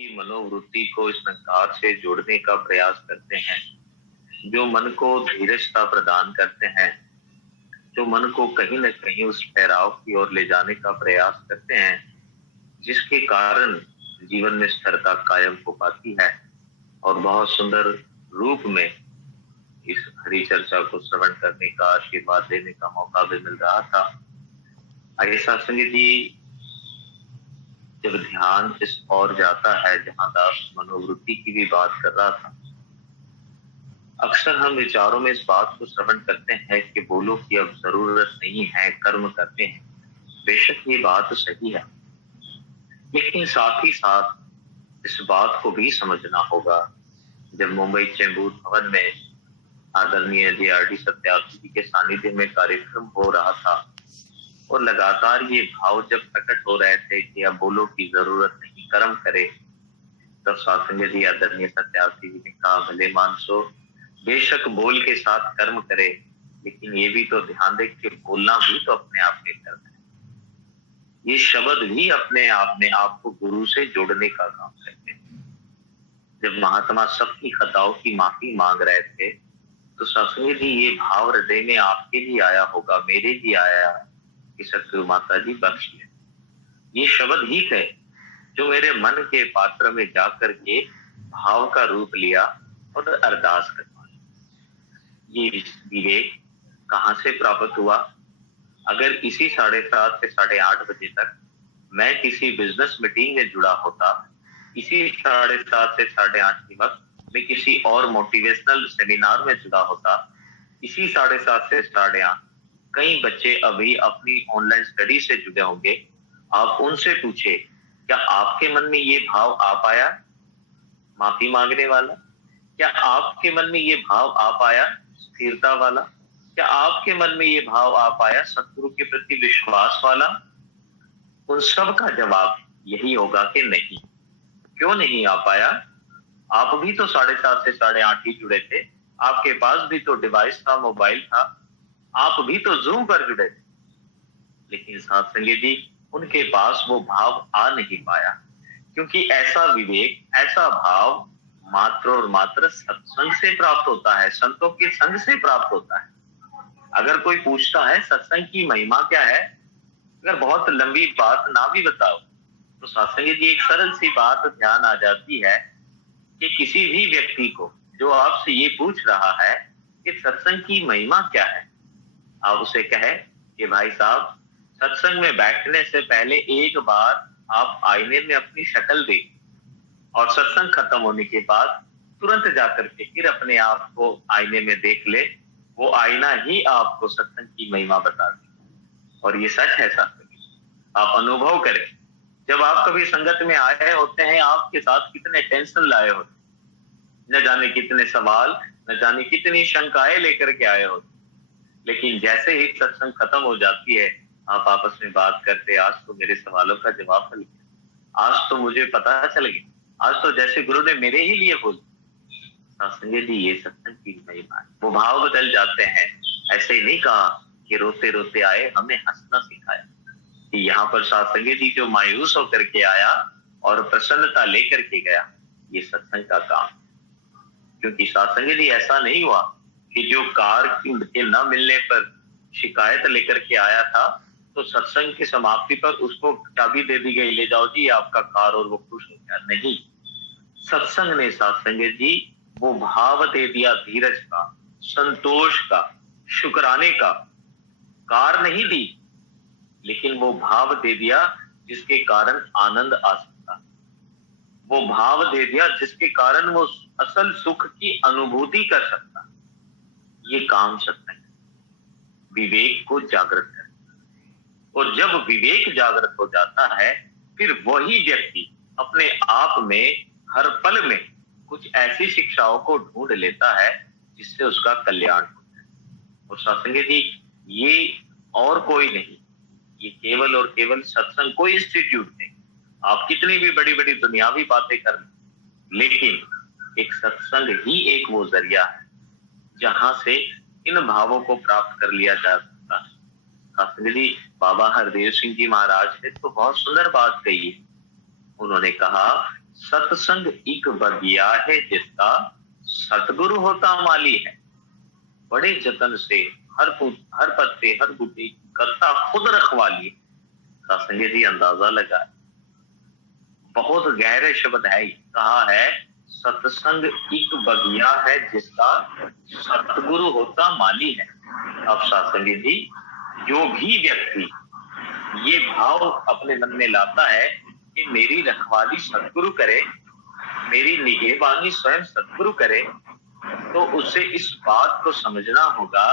की मनोवृत्ति को इस संसार से जोड़ने का प्रयास करते हैं, जो मन को धीरजता प्रदान करते हैं, जो मन को कहीं न कहीं उस ठहराव की ओर ले जाने का प्रयास करते हैं, जिसके कारण जीवन में स्थिरता कायम हो पाती है। और बहुत सुंदर रूप में इस हरि चर्चा को श्रवण करने का, आशीर्वाद देने का मौका भी मिल रहा था। आइए सत्संग जी, जब ध्यान इस ओर जाता है जहां दास मनोवृत्ति की भी बात कर रहा था, अक्सर हम विचारों में इस बात को श्रवण करते हैं कि बोलो कि अब जरूरत नहीं है, कर्म करते हैं। बेशक ये बात सही है, लेकिन साथ ही साथ इस बात को भी समझना होगा। जब मुंबई चेंबूर भवन में आदरणीय DRD सत्यार्थी जी के सानिध्य में कार्यक्रम हो रहा था और लगातार ये भाव जब प्रकट हो रहे थे कि अब बोलो की जरूरत नहीं, कर्म करे, तब सत्संग जी आदरणीय सत्यार्थी जी ने कहा, भले मानसो, बेशक बोल के साथ कर्म करे, लेकिन ये भी तो ध्यान दे कि बोलना भी तो अपने आप में कर्म है। ये शब्द भी अपने आप में आपको गुरु से जोड़ने का काम करते हैं। जब महात्मा सबकी खताओं की माफी मांग रहे थे, तो सत्संग जी ये भाव हृदय में आपके लिए आया होगा, मेरे भी आया कि सतगुरु माता जी बख्श ले। ये शब्द ही थे जो मेरे मन के पात्र में जाकर के भाव का रूप लिया और अरदास करवा। ये विवेक कहाँ से प्राप्त हुआ? अगर इसी 7:30 से 8:30 बजे तक मैं किसी बिजनेस मीटिंग में जुड़ा होता, इसी 7:30 से 8:30 के वक्त मैं किसी और मोटिवेशनल सेमिनार में जुड़ा होता, इसी 7:30 से 8:30 कई बच्चे अभी अपनी ऑनलाइन स्टडी से जुड़े होंगे। आप उनसे पूछे, क्या आपके मन में ये भाव आ पाया माफी मांगने वाला? क्या आपके मन में ये भाव आ पाया स्थिरता वाला? क्या आपके मन में ये भाव आ पाया सतगुरु के प्रति विश्वास वाला? उन सब का जवाब यही होगा कि नहीं। क्यों नहीं आ पाया? आप भी तो 7:30 से 8:30 ही जुड़े थे, आपके पास भी तो डिवाइस था, मोबाइल था, आप भी तो जूम पर जुड़े थे, लेकिन सत्संग जी उनके पास वो भाव आ नहीं पाया, क्योंकि ऐसा विवेक, ऐसा भाव मात्र और मात्र सत्संग से प्राप्त होता है, संतों के संग से प्राप्त होता है। अगर कोई पूछता है सत्संग की महिमा क्या है, अगर बहुत लंबी बात ना भी बताओ, तो सत्संग जी एक सरल सी बात ध्यान आ जाती है कि किसी भी व्यक्ति को जो आपसे ये पूछ रहा है कि सत्संग की महिमा क्या है, आप उसे कहे कि भाई साहब, सत्संग में बैठने से पहले एक बार आप आईने में अपनी शक्ल देखें और सत्संग खत्म होने के बाद तुरंत जाकर के फिर अपने आप को आईने में देख ले, वो आईना ही आपको सत्संग की महिमा बता दे। और ये सच है सत्संग, आप अनुभव करें। जब आप कभी संगत में आए होते हैं, आपके साथ कितने टेंशन लाए होते, न जाने कितने सवाल, न जाने कितनी शंकाएं लेकर के आए होते, लेकिन जैसे ही सत्संग खत्म हो जाती है, आप आपस में बात करते, आज तो मेरे सवालों का जवाब मिल गया, आज तो मुझे पता चल गया, आज तो जैसे गुरु ने मेरे ही लिए बोल। सत्संग जी ये सत्संग की महिमा है, वो भाव बदल जाते हैं। ऐसे ही नहीं कहा कि रोते रोते आए, हमें हंसना सिखाया। कि यहाँ पर सत्संग जी जो मायूस होकर के आया और प्रसन्नता लेकर के गया, ये सत्संग का काम। क्योंकि सत्संग जी ऐसा नहीं हुआ कि जो कार के न मिलने पर शिकायत लेकर के आया था, तो सत्संग की समाप्ति पर उसको चाबी दे दी गई, ले जाओ जी आपका कार, और वो खुश हो गया। नहीं, सत्संग ने सत्संग जी वो भाव दे दिया, धीरज का, संतोष का, शुक्राने का। कार नहीं दी, लेकिन वो भाव दे दिया जिसके कारण आनंद आ सकता, वो भाव दे दिया जिसके कारण वो असल सुख की अनुभूति कर सकता। ये काम सत्संग विवेक को जागृत कर, और जब विवेक जागृत हो जाता है, फिर वही व्यक्ति अपने आप में हर पल में कुछ ऐसी शिक्षाओं को ढूंढ लेता है जिससे उसका कल्याण होता है। और सत्संग जी ये और कोई नहीं, ये केवल और केवल सत्संग, कोई इंस्टीट्यूट नहीं। आप कितनी भी बड़ी बड़ी दुनियावी बातें कर, लेकिन एक सत्संग ही एक वो जरिया है जहां से इन भावों को प्राप्त कर लिया जा सकता है। सत्संग जी बाबा हरदेव सिंह जी महाराज ने तो बहुत सुंदर बात कही है। उन्होंने कहा सत्संग एक बगिया है जिसका सतगुरु होता माली है। बड़े जतन से हर पत्ते हर बूटे करता खुद रखवाली। सत्संग जी अंदाजा लगा, बहुत गहरे शब्द है। कहा है सत्संग एक बगिया है जिसका सतगुरु होता माली है। अब सत्संग जी जो भी व्यक्ति ये भाव अपने मन में लाता है कि मेरी रखवाली सतगुरु करे, मेरी निगहबानी स्वयं सतगुरु करे, तो उसे इस बात को समझना होगा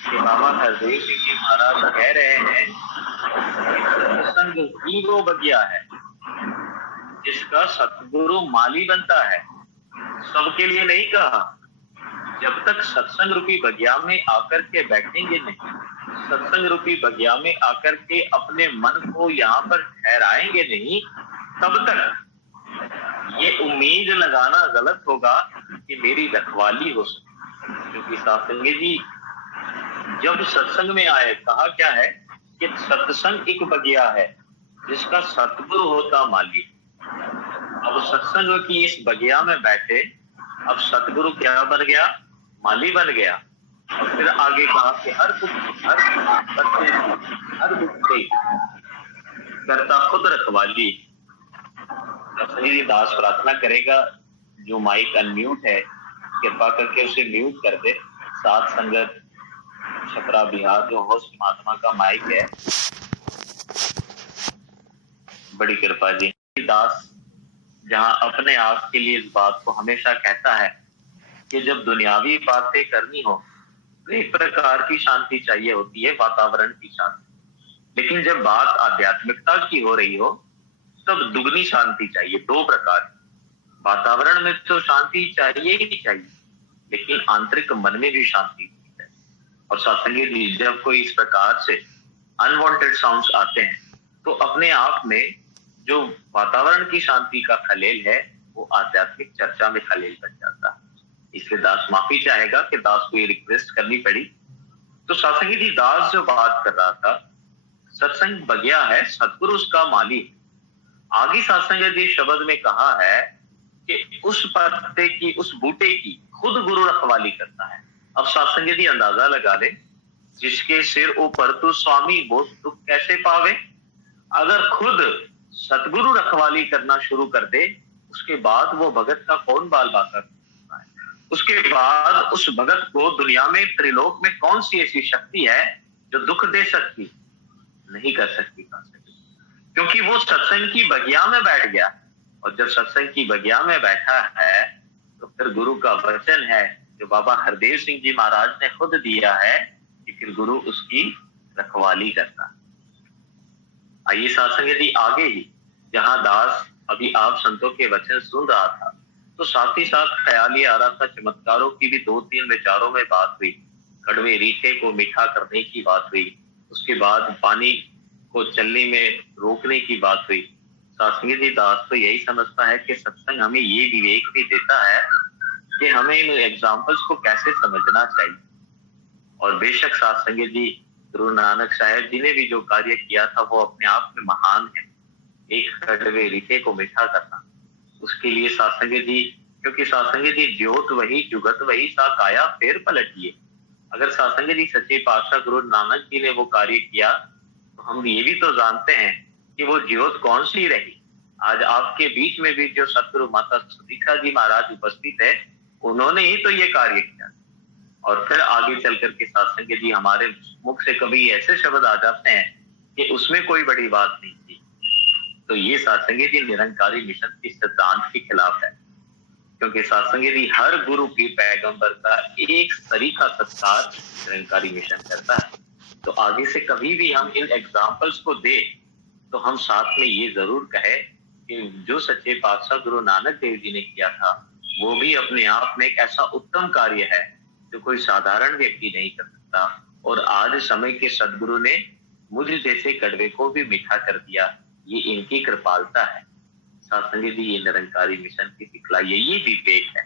कि बाबा हरदेव सिंह जी महाराज कह रहे हैं सत्संग ही वो बगिया है जिसका सतगुरु माली बनता है। सबके लिए नहीं कहा। जब तक सत्संग रूपी बगिया में आकर के बैठेंगे नहीं, सत्संग रूपी बगिया में आकर के अपने मन को यहाँ पर ठहराएंगे नहीं, तब तक ये उम्मीद लगाना गलत होगा कि मेरी रखवाली हो सके। क्योंकि सत्संग जी जब सत्संग में आए, कहा क्या है कि सत्संग एक बगिया है जिसका सतगुरु होता माली। अब सत्संग की इस बगिया में बैठे, अब सतगुरु क्या बन गया? माली बन गया। और फिर आगे कहा कि हर बुक्के करता खुद रखवाली। सत्संग दास प्रार्थना करेगा, जो माइक अनम्यूट है कृपा करके उसे म्यूट कर दे। साथ संगत छपरा बिहार जो होस्ट महात्मा का माइक है, बड़ी कृपा जी। दास जहां अपने आप के लिए इस बात को हमेशा कहता है कि जब दुनियावी बातें करनी हो तो एक प्रकार की शांति चाहिए होती है, वातावरण की शांति। लेकिन जब बात आध्यात्मिकता की हो रही हो तब दुगनी शांति चाहिए। दो प्रकार, वातावरण में तो शांति चाहिए ही चाहिए, लेकिन आंतरिक मन में भी शांति होनी चाहिए। और सत्संगी जी जब कोई इस प्रकार से अनवांटेड साउंड्स आते हैं तो अपने आप में जो वातावरण की शांति का खलेल है वो आध्यात्मिक चर्चा में खलेल बन जाता है। इसलिए दास माफी चाहेगा कि दास को ये रिक्वेस्ट करनी पड़ी। तो सत्संगी जी दास जो बात कर रहा था, सत्संग बगिया है, सतगुरु उसका माली। आगे सत्संग जी शब्द में कहा है कि उस पत्ते की, उस बूटे की खुद गुरु रखवाली करता है। अब सत्संग जी अंदाजा लगा ले, जिसके सिर ऊपर तू स्वामी वो दुख कैसे पावे। अगर खुद सतगुरु रखवाली करना शुरू कर दे, उसके बाद वो भगत का कौन बाल बाका करता है? उसके बाद उस भगत को दुनिया में, त्रिलोक में कौन सी ऐसी शक्ति है जो दुख दे सकती? नहीं कर सकती, क्योंकि वो सत्संग की बगिया में बैठ गया। और जब सत्संग की बगिया में बैठा है तो फिर गुरु का वचन है जो बाबा हरदेव सिंह जी महाराज ने खुद दिया है कि फिर गुरु उसकी रखवाली करता। आइए सत्संग जी आगे ही, जहां दास अभी आप संतों के वचन सुन रहा था तो साथ ही साथ ख्याल ये आ रहा था, चमत्कारों की भी 2-3 विचारों में बात हुई। कड़वे रीठे को मीठा करने की बात हुई, उसके बाद पानी को चलने में रोकने की बात हुई। सत्संग जी दास तो यही समझता है कि सत्संग हमें ये विवेक भी देता है कि हमें इन एग्जाम्पल्स को कैसे समझना चाहिए। और बेशक सत्संग जी गुरु नानक साहब जी ने भी जो कार्य किया था वो अपने आप में महान है। एक कड़वे रीठे को मीठा करना, उसके लिए सत्संग जी, क्योंकि सत्संग जी ज्योत वही जुगत वही सा काया फेर पलटिए। अगर सत्संग जी सच्चे पातशाह गुरु नानक जी ने वो कार्य किया तो हम ये भी तो जानते हैं कि वो ज्योत कौन सी रही। आज आपके बीच में भी जो सतगुरु माता सुदीक्षा जी महाराज उपस्थित है, उन्होंने ही तो ये कार्य किया। और फिर आगे चल करके सत्संग जी हमारे मुख से कभी ऐसे शब्द आ जाते हैं कि उसमें कोई बड़ी बात नहीं थी। तो ये सत्संग जी निरंकारी मिशन के सिद्धांत के खिलाफ है, क्योंकि सत्संग जी हर गुरु की पैगंबर का एक तरीका सत्कार निरंकारी मिशन करता है। तो आगे से कभी भी हम इन एग्जाम्पल्स को दे तो हम साथ में ये जरूर कहे कि जो सच्चे पातशाह गुरु नानक देव जी ने किया था वो भी अपने आप में एक ऐसा उत्तम कार्य है जो कोई साधारण व्यक्ति नहीं कर सकता। और आज समय के सदगुरु ने मुझ जैसे कड़वे को भी मीठा कर दिया, ये इनकी कृपालता है। सत्संग जी ये निरंकारी मिशन की सिखलाई, ये विवेक है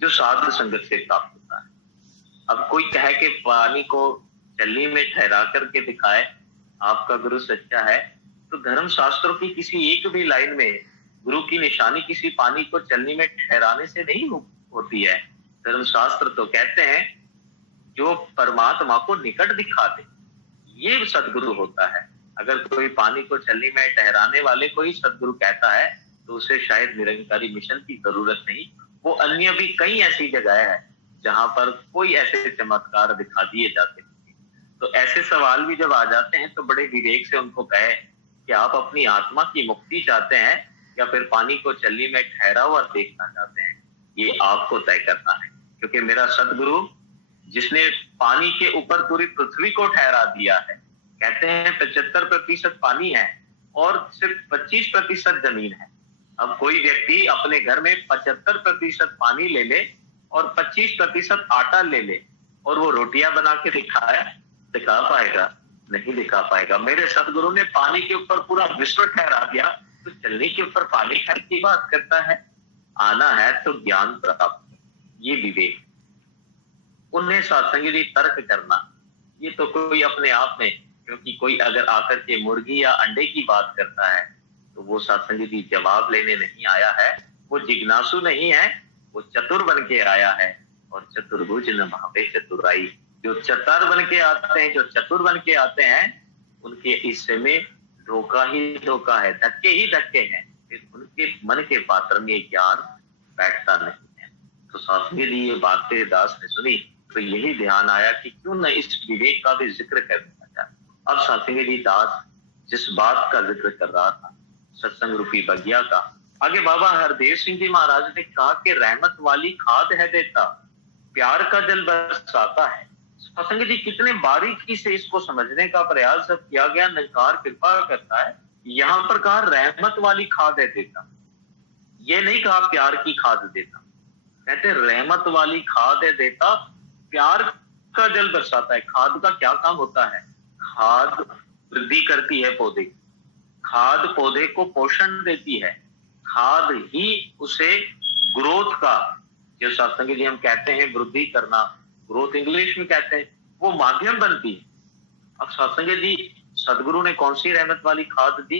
जो साधु संगत से प्राप्त होता है। अब कोई कहे कि पानी को चलनी में ठहरा करके दिखाए आपका गुरु सच्चा है, तो धर्म शास्त्रों की किसी एक भी लाइन में गुरु की निशानी किसी पानी को चलनी में ठहराने से नहीं होती है। धर्मशास्त्र तो कहते हैं जो परमात्मा को निकट दिखा दे, ये सदगुरु होता है। अगर कोई पानी को छलनी में ठहराने वाले को ही सदगुरु कहता है तो उसे शायद निरंकारी मिशन की जरूरत नहीं। वो अन्य भी कई ऐसी जगह है जहां पर कोई ऐसे चमत्कार दिखा दिए जाते हैं। तो ऐसे सवाल भी जब आ जाते हैं तो बड़े विवेक से उनको कहे कि आप अपनी आत्मा की मुक्ति चाहते हैं या फिर पानी को छलनी में ठहरा हुआ देखना चाहते हैं, ये आपको तय करना है। क्योंकि मेरा सदगुरु जिसने पानी के ऊपर पूरी पृथ्वी को ठहरा दिया है, कहते हैं 75% पानी है और सिर्फ 25% जमीन है। अब कोई व्यक्ति अपने घर में 75% पानी ले ले और 25% आटा ले ले और वो रोटियां बना के दिखा पाएगा? नहीं दिखा पाएगा। मेरे सदगुरु ने पानी के ऊपर पूरा विश्व ठहरा दिया, तो चलने के ऊपर पानी खैर की बात करता है। आना है तो ज्ञान प्राप्त, ये विवेक। उन्हें सत्संगी तर्क करना, ये तो कोई अपने आप में, क्योंकि कोई अगर आकर के मुर्गी या अंडे की बात करता है तो वो सत्संगी जवाब लेने नहीं आया है, वो जिज्ञासु नहीं है, वो चतुर बन के आया है। और चतुर्भुज न भावे चतुराई, जो चतर बन के आते हैं, जो चतुर बन के आते हैं, उनके हिस्से में धोखा ही धोखा है, धक्के ही धक्के हैं। फिर उनके मन के पात्र में ज्ञान बैठता नहीं है। तो सत्संगी ये बातें दास ने सुनी तो यही ध्यान आया कि क्यों न इस विवेक का भी जिक्र कर दिया जाए। अब सत्संगी दास जिस बात का जिक्र कर रहा था, सत्संग रूपी बगिया का, आगे बाबा हरदेव सिंह जी महाराज ने कहा कि रहमत वाली खाद है देता, प्यार का जल बरसाता है। सत्संगी जी कितने बारीकी से इसको समझने का प्रयास जब किया गया, निरंकार कृपा करता है। यहाँ पर कहा रहमत वाली खाद है देता, ये नहीं कहा प्यार की खाद देता। कहते रहमत वाली खाद है देता, प्यार का जल बरसाता है। खाद का क्या काम होता है? खाद वृद्धि करती है पौधे की, खाद पौधे को पोषण देती है, खाद ही उसे ग्रोथ का, जो सत्संगी जी हम कहते हैं वृद्धि करना, ग्रोथ इंग्लिश में कहते हैं, वो माध्यम बनती है। अब सत्संगी जी सदगुरु ने कौन सी रहमत वाली खाद दी?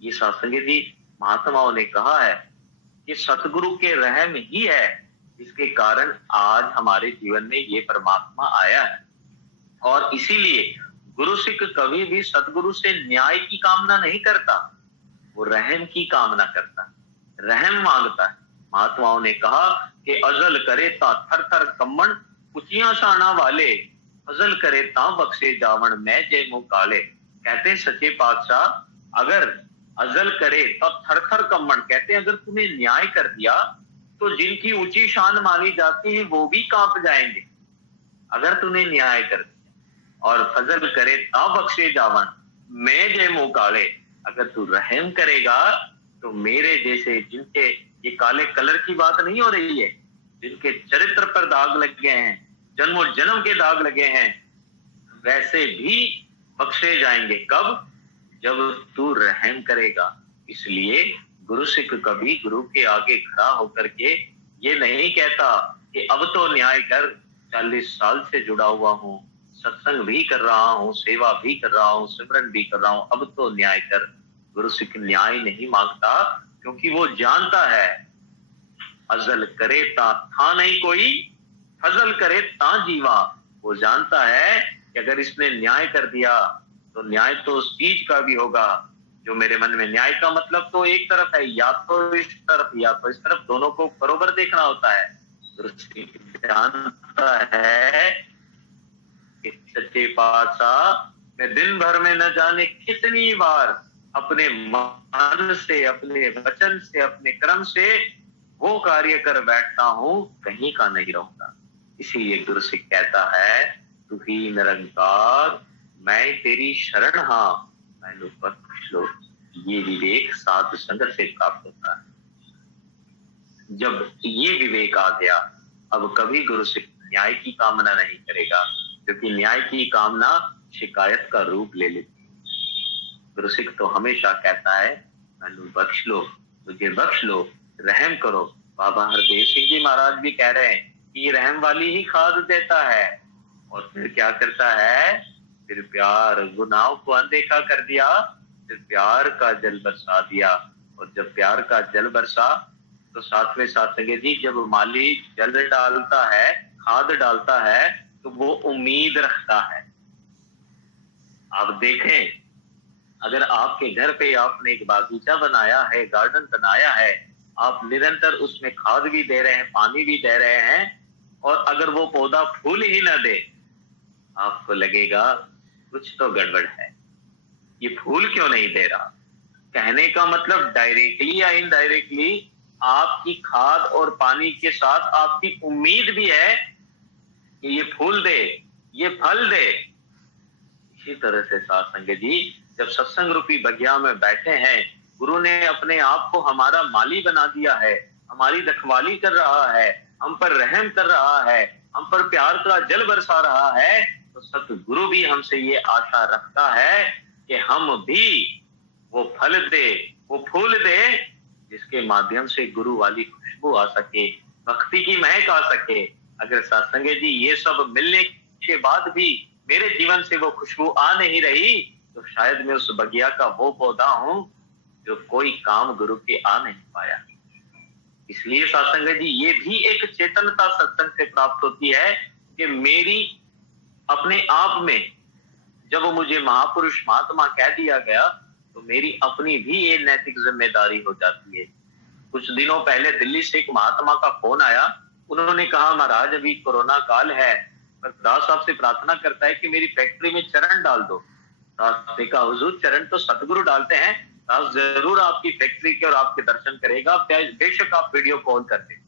ये सत्संगी जी महात्माओं ने कहा है कि सतगुरु के रहम ही है जिसके कारण आज हमारे जीवन में ये परमात्मा आया है। और इसीलिए गुरु सिख कभी भी सतगुरु से न्याय की कामना नहीं करता, वो रहम की कामना करता, रहम मांगता है। महात्माओं ने कहा कि अजल करे ता थर थर कम्मण, ऊंचिया शाना वाले, अजल करे ता बख्शे जावण, मैं जय मुंह काले। कहते हैं सच्चे पातशाह अगर अजल करे तब थर थर कम्मण, कहते हैं अगर तूने न्याय कर दिया तो जिनकी ऊंची शान मानी जाती है वो भी कांप जाएंगे, अगर तूने न्याय कर दिया। और फजल करे ता बख्शे जावन, मैं जय मुंह काले, अगर तू रहम करेगा तो मेरे जैसे, जिनके, ये काले कलर की बात नहीं हो रही है, जिनके चरित्र पर दाग लग गए हैं, जन्मों जन्म के दाग लगे हैं, वैसे भी बख्शे जाएंगे। कब? जब तू रहम करेगा। इसलिए गुरु सिख कभी गुरु के आगे खड़ा होकर के ये नहीं कहता कि अब तो न्याय कर, 40 साल से जुड़ा हुआ हूँ, सत्संग भी कर रहा हूँ, सेवा भी कर रहा हूँ, सिमरन भी कर रहा हूँ, अब तो न्याय कर। गुरु सिख न्याय नहीं मांगता, क्योंकि वो जानता है अजल करे ता था नहीं कोई, फजल करे ता जीवा। वो जानता है कि अगर इसने न्याय कर दिया तो न्याय तो उस चीज का भी होगा जो मेरे मन में। न्याय का मतलब तो एक तरफ है, या तो इस तरफ या तो इस तरफ, दोनों को बरोबर देखना होता है। जानता है कि सच्चे पातशाह मैं दिन भर में न जाने कितनी बार अपने मन से, अपने वचन से, अपने कर्म से वो कार्य कर बैठता हूँ, कहीं का नहीं रहूंगा। इसीलिए गुरु सिख कहता है तू ही निरंकार, मैं तेरी शरण हाँ, मैनू बख्श लो। ये विवेक साधु संगत से प्राप्त होता है। जब ये विवेक आ गया, अब कभी गुरु सिख न्याय की कामना नहीं करेगा, क्योंकि न्याय की कामना शिकायत का रूप ले लेती है। गुरु सिख तो हमेशा कहता है मैनू बख्श लो, मुझे बख्श लो, रहम करो। बाबा हरदेव सिंह जी महाराज भी कह रहे हैं कि रहम वाली ही खाद देता है। और फिर क्या करता है? फिर प्यार, गुनाहों को अनदेखा कर दिया, फिर प्यार का जल बरसा दिया। और जब प्यार का जल बरसा तो साथ में साथ संगे जी, जब माली जल डालता है, खाद डालता है, तो वो उम्मीद रखता है। आप देखें, अगर आपके घर पे आपने एक बागीचा बनाया है, गार्डन बनाया है, आप निरंतर उसमें खाद भी दे रहे हैं, पानी भी दे रहे हैं, और अगर वो पौधा फूल ही ना दे, आपको लगेगा कुछ तो गड़बड़ है, ये फूल क्यों नहीं दे रहा। कहने का मतलब डायरेक्टली या इनडायरेक्टली आपकी खाद और पानी के साथ आपकी उम्मीद भी है कि ये फूल दे, ये फल दे। इसी तरह से साथ संगत जी, जब सत्संग रूपी बगिया में बैठे हैं, गुरु ने अपने आप को हमारा माली बना दिया है, हमारी रखवाली कर रहा है, हम पर रहम कर रहा है, हम पर प्यार का जल बरसा रहा है, तो सतगुरु भी हमसे ये आशा रखता है कि हम भी वो फल दे, वो फूल दे, जिसके माध्यम से गुरु वाली खुशबू आ सके, भक्ति की महक आ सके। अगर सत्संग जी ये सब मिलने के बाद भी मेरे जीवन से वो खुशबू आ नहीं रही, तो शायद मैं उस बगिया का वो पौधा हूं जो कोई काम गुरु के आ नहीं पाया। इसलिए सत्संग जी, ये भी एक चेतनता सत्संग से प्राप्त होती है कि मेरी अपने आप में, जब मुझे महापुरुष महात्मा कह दिया गया, तो मेरी अपनी भी ये नैतिक जिम्मेदारी हो जाती है। कुछ दिनों पहले दिल्ली से एक महात्मा का फोन आया, उन्होंने कहा महाराज अभी कोरोना काल है, पर दास साहब से प्रार्थना करता है कि मेरी फैक्ट्री में चरण डाल दो। दास ने कहा हुजूर चरण तो सतगुरु डालते हैं, दास जरूर आपकी फैक्ट्री के और आपके दर्शन करेगा, बेशक आप वीडियो कॉल करते।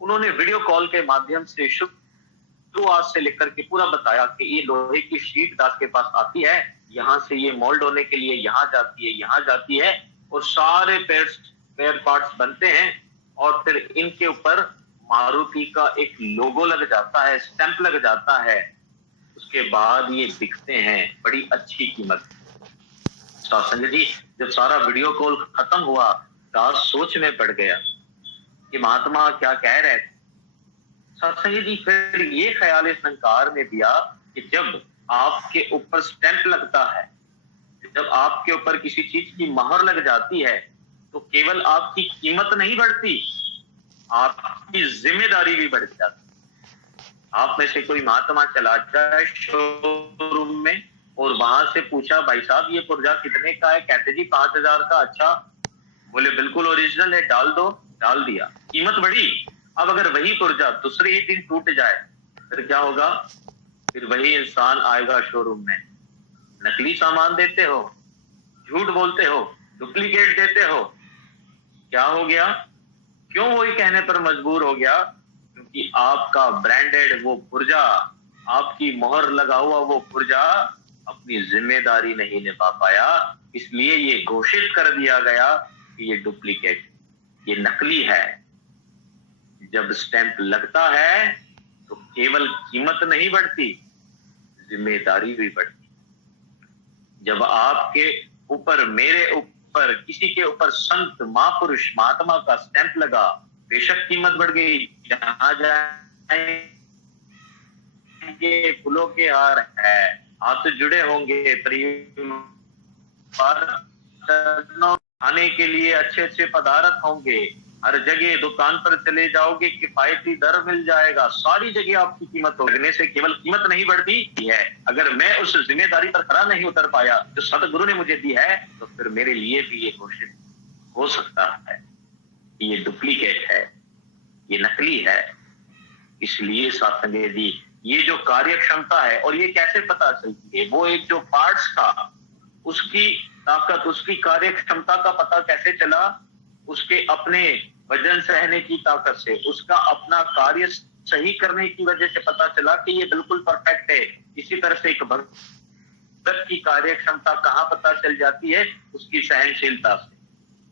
उन्होंने वीडियो कॉल के माध्यम से शुरुआत से लेकर के पूरा बताया कि ये लोहे की शीट दास के पास आती है, यहाँ से ये मोल्ड होने के लिए यहाँ जाती है, यहाँ जाती है, और सारे पेयर पार्ट्स बनते हैं, और फिर इनके ऊपर मारुति का एक लोगो लग जाता है, स्टैंप लग जाता है, उसके बाद ये दिखते हैं बड़ी अच्छी कीमत। सत्संग जी, जब सारा वीडियो कॉल खत्म हुआ, दास सोच में पड़ गया कि महात्मा क्या कह रहे थे। सत्संग जी, फिर ये ख्याल इस संकार में दिया कि जब आपके ऊपर स्टैंप लगता है, जब आपके ऊपर किसी चीज की मोहर लग जाती है, तो केवल आपकी कीमत नहीं बढ़ती, आपकी जिम्मेदारी भी बढ़ जाती। आप में से कोई महात्मा चला जाए शोरूम में और वहां से पूछा भाई साहब ये पुर्जा कितने का है, कहते जी 5000 का। अच्छा, बोले बिल्कुल ओरिजिनल है, डाल दो, डाल दिया, कीमत बढ़ी। अब अगर वही पुर्जा दूसरे ही दिन टूट जाए, फिर क्या होगा? फिर वही इंसान आएगा शोरूम में, नकली सामान देते हो, झूठ बोलते हो, डुप्लीकेट देते हो, क्या हो गया? क्यों वही कहने पर मजबूर हो गया? क्योंकि आपका ब्रांडेड वो पुर्जा, आपकी मोहर लगा हुआ वो पुर्जा अपनी जिम्मेदारी नहीं निभा पाया, इसलिए ये घोषित कर दिया गया कि ये डुप्लीकेट, ये नकली है। जब स्टैंप लगता है तो केवल कीमत नहीं बढ़ती, जिम्मेदारी भी बढ़ती। जब आपके ऊपर, मेरे ऊपर, किसी के ऊपर संत महापुरुष महात्मा का स्टैंप लगा, बेशक कीमत बढ़ गई। जहां जाएंगे फूलों के हार है, हाथ जुड़े होंगे, परिवार खाने के लिए अच्छे अच्छे पदार्थ होंगे, हर जगह दुकान पर चले जाओगे किफायती दर मिल जाएगा, सारी जगह आपकी कीमत होने से केवल कीमत नहीं बढ़ती है। अगर मैं उस जिम्मेदारी पर खरा नहीं उतर पाया जो सतगुरु ने मुझे दी है, तो फिर मेरे लिए भी ये घोषित हो सकता है कि ये डुप्लीकेट है, ये नकली है। इसलिए सत्संग जी, ये जो कार्य क्षमता है, और ये कैसे पता चलती है? वो एक जो पार्ट्स था, उसकी ताकत, उसकी कार्य क्षमता का पता कैसे चला? उसके अपने वजन सहने की ताकत से, उसका अपना कार्य सही करने की वजह से पता चला कि ये बिल्कुल परफेक्ट है। इसी तरह से एक भक्त की कार्य क्षमता कहाँ पता चल जाती है? उसकी सहनशीलता से,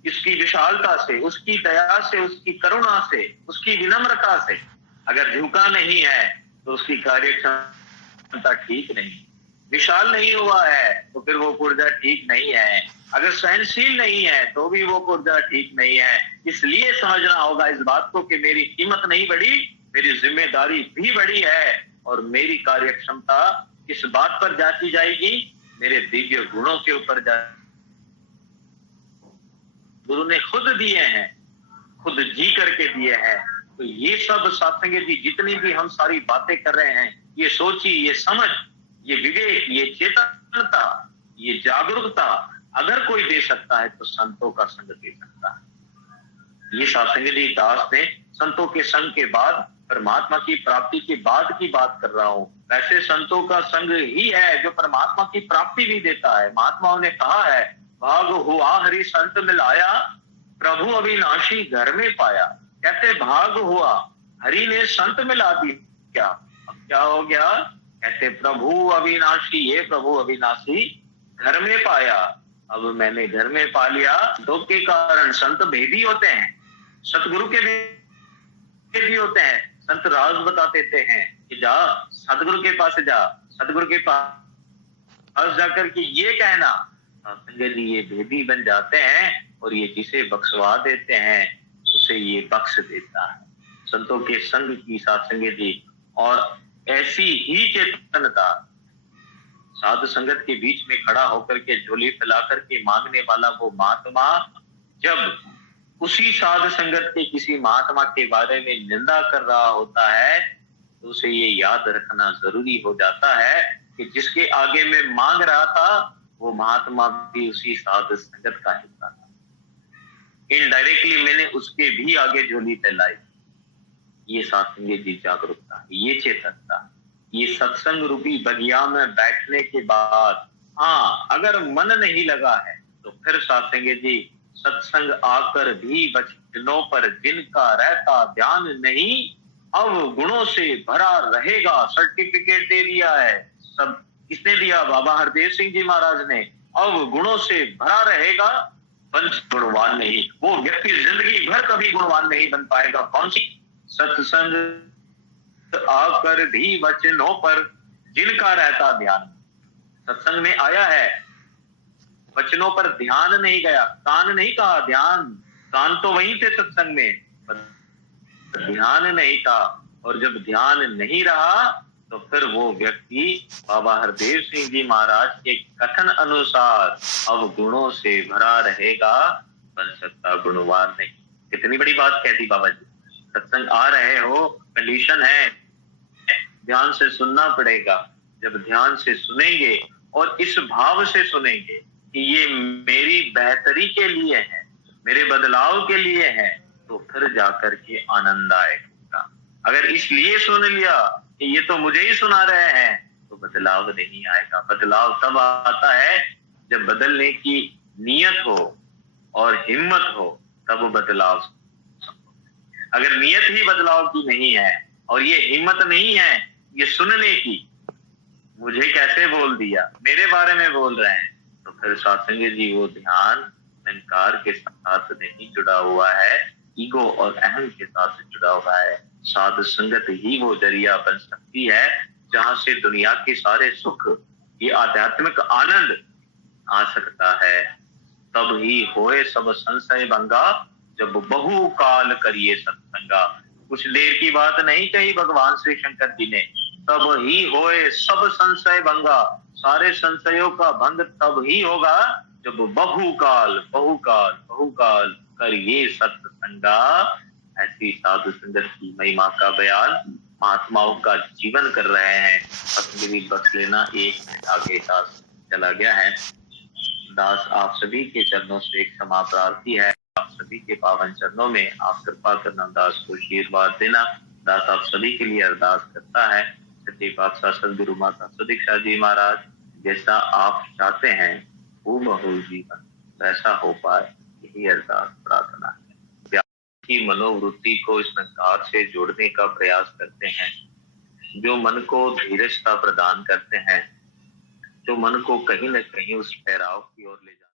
इसकी विशालता से, उसकी दया से, उसकी करुणा से, उसकी विनम्रता से। अगर झुका नहीं है तो उसकी कार्य क्षमता ठीक नहीं, विशाल नहीं हुआ है तो फिर वो पुर्जा ठीक नहीं है, अगर सहनशील नहीं है तो भी वो पुर्जा ठीक नहीं है। इसलिए समझना होगा इस बात को कि मेरी कीमत नहीं बढ़ी, मेरी जिम्मेदारी भी बढ़ी है, और मेरी कार्य क्षमता किस बात पर जांची जाएगी? मेरे दिव्य गुणों के ऊपर गुरु ने खुद दिए हैं, खुद जी करके दिए हैं। तो ये सब सत्संग जी जितनी भी हम सारी बातें कर रहे हैं, ये सोची, ये समझ, ये विवेक, ये चेतनता, ये जागरूकता अगर कोई दे सकता है तो संतों का संग दे सकता है। ये सत्संग जी दास ने संतों के संग के बाद परमात्मा की प्राप्ति के बाद की बात कर रहा हूं। वैसे संतों का संग ही है जो परमात्मा की प्राप्ति भी देता है। महात्माओं ने कहा है, भाग हुआ हरि संत मिलाया, प्रभु अविनाशी घर में पाया। कहते भाग हुआ, हरि ने संत मिला दी, क्या अब क्या हो गया? कहते प्रभु अविनाशी, ये प्रभु अविनाशी घर में पाया। अब मैंने घर में पा लिया। दो के कारण संत भेदी होते हैं, सतगुरु के भी होते हैं। संत राज बता देते हैं कि जा सतगुरु के पास जा, सतगुरु के पास जाकर के ये कहना। संजय जी ये भेदी बन जाते हैं और ये जिसे बख्शवा देते हैं उसे ये बख्श देता है। संतों के संग की सत्संग जी, और ऐसी ही चेतनता साधु संगत के बीच में खड़ा होकर के झोली फैला करके मांगने वाला वो महात्मा, जब उसी साधु संगत के किसी महात्मा के बारे में निंदा कर रहा होता है तो उसे ये याद रखना जरूरी हो जाता है कि जिसके आगे में मांग रहा था वो महात्मा भी उसी साधु संगत का हिस्सा था। इनडायरेक्टली मैंने उसके भी आगे झोली फैलाई। ये सत्संग जी जागरूकता, ये चेतनता, ये सत्संग रूपी बगिया में बैठने के बाद, हाँ अगर मन नहीं लगा है तो फिर सत्संग जी सत्संग आकर भी वचनों पर जिनका रहता ध्यान नहीं, अब गुणों से भरा रहेगा। सर्टिफिकेट दे दिया है, सब किसने दिया? बाबा हरदेव सिंह जी महाराज ने। अब गुणों से भरा रहेगा, वंश गुणवान नहीं। वो व्यक्ति जिंदगी भर कभी गुणवान नहीं बन पाएगा। कौन सी? सत्संग आकर भी वचनों पर जिनका रहता ध्यान। सत्संग में आया है, वचनों पर ध्यान नहीं गया, कान नहीं कहा, ध्यान। कान तो वहीं थे सत्संग में, पर ध्यान नहीं था। और जब ध्यान नहीं रहा तो फिर वो व्यक्ति बाबा हरदेव सिंह जी महाराज के कथन अनुसार अब गुणों से भरा रहेगा, बन सकता गुणवान नहीं। कितनी बड़ी बात कहती बाबा जी। सत्संग आ रहे हो, कंडीशन है, ध्यान से सुनना पड़ेगा। जब ध्यान से सुनेंगे और इस भाव से सुनेंगे कि ये मेरी बेहतरी के लिए है, मेरे बदलाव के लिए है, तो फिर जाकर के आनंद आएगा। अगर इसलिए सुन लिया कि ये तो मुझे ही सुना रहे हैं, तो बदलाव नहीं आएगा। बदलाव तब आता है जब बदलने की नीयत हो और हिम्मत हो, तब बदलाव। अगर नीयत ही बदलाव की नहीं है और ये हिम्मत नहीं है ये सुनने की, मुझे कैसे बोल दिया, मेरे बारे में बोल रहे हैं, तो फिर सत्संग जी वो ध्यान अहंकार के साथ नहीं जुड़ा हुआ है, ईगो और अहम के साथ जुड़ा हुआ है। साधु संगत ही वो जरिया बन सकती है जहां से दुनिया के सारे सुख, ये आध्यात्मिक आनंद आ सकता है। तब ही होए सब संशय भंगा, जब बहु काल करिए सत्संगा। कुछ देर की बात नहीं कही भगवान श्री शंकर जी ने, तब ही होए सब संशय भंगा। सारे संशयों का भंग तब ही होगा जब बहुकाल बहुकाल बहुकाल करिए सत्संगा। ऐसी साधु संगत की महिमा का बयान महात्माओं का जीवन कर रहे हैं। अपनी बख्श लेना, 1 मिनट आगे दास चला गया है। दास आप सभी के चरणों से एक क्षमा प्रार्थी है। आप सभी के पावन चरणों में आप कृपा करना, दास को आशीर्वाद देना। दास आप सभी के लिए अरदास करता है, सच्चे पातशाह सदगुरु माता सुदीक्षा जी महाराज, जैसा आप चाहते हैं वो बहु जीवन वैसा हो पाए, यही अरदास प्रार्थना है। की मनोवृत्ति को इस संस्कार से जोड़ने का प्रयास करते हैं, जो मन को धीरजता प्रदान करते हैं, जो मन को कहीं न कहीं उस ठहराव की ओर ले